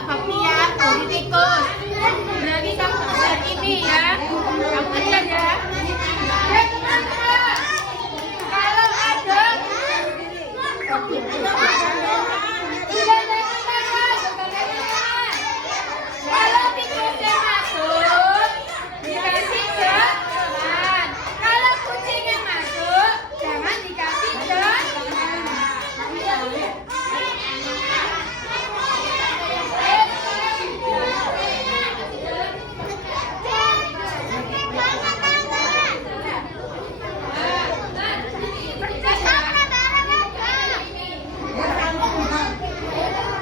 Kak Fabian dari tikus. Berarti kamu kejar ini ya. Kamu kejar ya. Kalau ada kalau tikusnya masuk, dikasih jalan. Kalau kucingnya masuk, jangan dikasih jalan.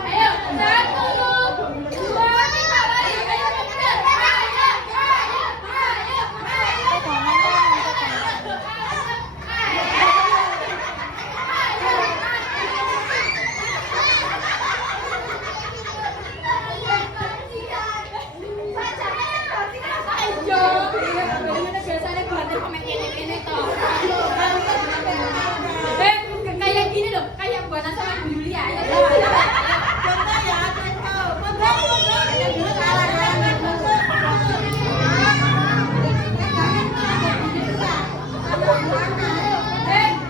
Ayo, 1, 2, 3, ayo, ayo, bener. Kayak gini loh, kayak buatan sama Bu Yulia.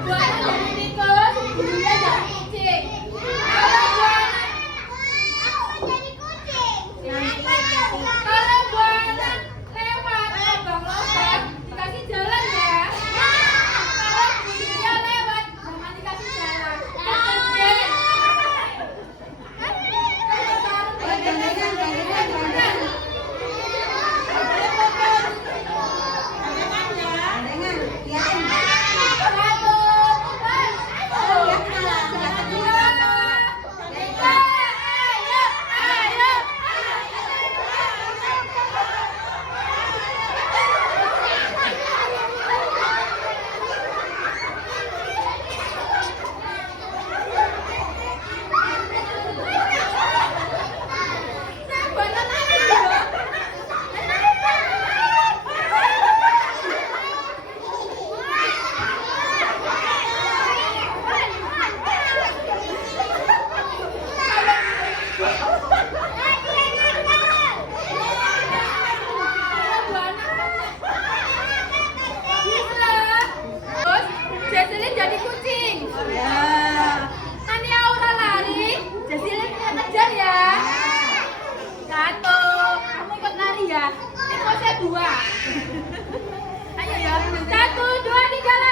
Buatan jadi tikus, Bu Yulia jadi kucing. Kalau buatan lewat lubang-lubang, dikasih jalan ya. Kalau Bu Yulia lewat, jangan dikasih jalan. Jessilyn jadi kucing. Nanti Aura lari, Jessilyn kejar ya. 1, kamu ikut lari ya. Tikusnya 2. Ayo ya. 1, 2, 3 lari.